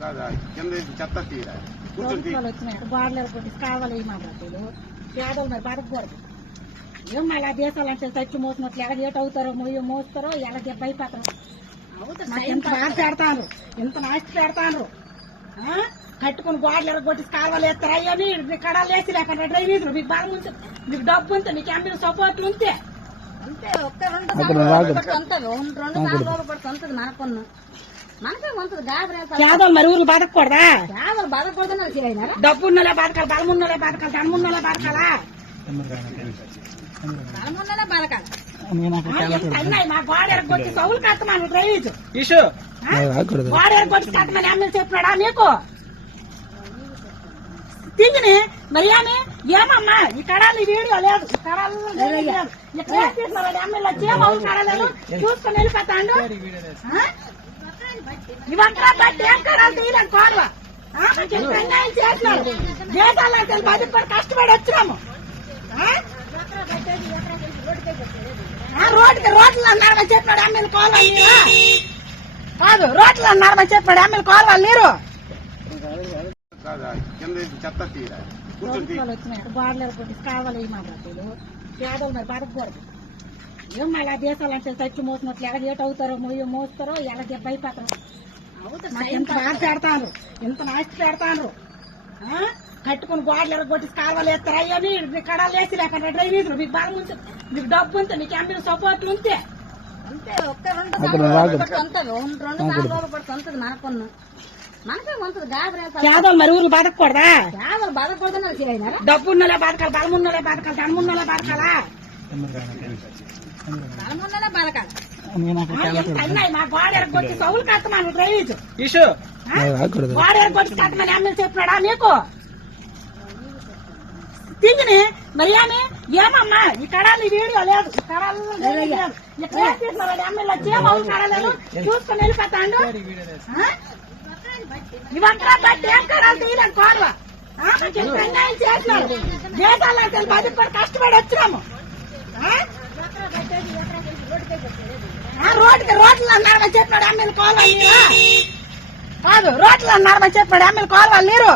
కింద చెత్త తీరా వచ్చినాయి గోడలు కొట్టి కావాలి మాట్లాడతాడు పేదలు మరి బతకూడదు ఏం మళ్ళీ దేశాలు అంటే చచ్చి మోసినట్లు ఎలా ఏట అవుతారో మోస్తారో ఎలా భయపడతారు ఎంత బాధ పెడతాను ఎంత నాస్తి పెడతాను కట్టుకుని గోడలు ఎరగొట్టి కాలువలు ఎత్తారు అయ్యని కడాలు వేసి లేకుండా డ్రైనేజీలు మీకు బాగా ఉంటే మీకు డబ్బు ఉంటే మీకు ఎంపీ సపోర్ట్లు ఉంటే అంతే ఒక్క 2 సార్లు పడుతుంది 2 సార్లు పడుతుంది మనకున్న మనకే ఉంటుంది పేదలు మరి ఊరు బతకూడదా పేదలు బతకూడదని డబ్బు ఉన్నలే బతకాలి బలం ఉన్నలే బతకాలి ధనం ఉన్నలే బతకాలా బలం ఉన్నలే బతకాలి మా గోడ ఎరగొట్టి సౌలు కట్టమని డ్రైనేజ్ గోడ ఎరగొట్టి కట్టమని ఎమ్మెల్యే చెప్పినాడా నీకు తింగిని మరి ఏమమ్మా ఈ కడాలి వీడియో లేదు ఈ కడాలు ఎమ్మెల్యే వచ్చి కడలేదు చూసుకొని వెళ్ళిపోతాడు ఇవంతా బట్టి ఏం కడాలి తీయలేదు కోడవ అన్యాయం చేసినారు దేశాలంటే బతుకు కష్టపడి వచ్చినాము రోడ్లు అన్నారు చెప్పాడు ఎమ్మెల్యే కాలువలు కాదు రోడ్లు అన్నారు చెప్పాడు ఎమ్మెల్యే కాలువలు నీరు కింద చెత్త తీరా వచ్చినాయి గోడలు కొట్టి కావాలి మాట్లాడతాడు పేదలు మరి బతకూడదు ఏం మళ్ళీ దేశాలు అంటే చచ్చి మోసినట్లు ఎలా ఏట అవుతారో మోస్తారో ఎలా భయపడతారు ఎంత బాధ పెడతాను ఎంత నాస్తి పెడతాను కట్టుకుని గోడలు ఎరగొట్టి కాలువలు ఎత్తారు అయ్యని కడాలు వేసి లేకుండా డ్రైనేజీలు మీకు బాగా ఉంటే మీకు డబ్బు ఉంటే మీకు ఎంపీ సపోర్ట్లు ఉంటే అంతే ఒక్క 2 సార్లు పడుతుంది మనకున్న మనకే ఉంటుంది పేదలు మరి ఊరు బతకూడదా పేదలు బతకూడదని డబ్బు ఉన్నలే బతకాలి బలం ఉన్నలే బతకాలి ధనం ఉన్నలే బతకాలా బలం ఉన్నలే బతకాలి మా గోడ ఎరగొట్టి సౌలు కట్టమని డ్రైనేజ్ గోడ ఎరగొట్టి కట్టమని ఎమ్మెల్యే చెప్పినాడా నీకు తింగిని మరి ఏమమ్మా ఈ కడాలి వీడియో లేదు ఈ కడాలు ఎమ్మెల్యే వచ్చి కడలేదు చూసుకొని వెళ్ళిపోతాడు ఇవంతా బట్టి ఏం కడాలి తీయలేదు కోడవ అన్యాయం చేసినారు దేశాలంటే బతుకు కష్టపడి వచ్చినాము రోడ్లు అన్నారు చెప్పాడు ఎమ్మెల్యే కాలువలు కాదు రోడ్లు అన్నారు చెప్పాడు ఎమ్మెల్యే కాలువలు నీరు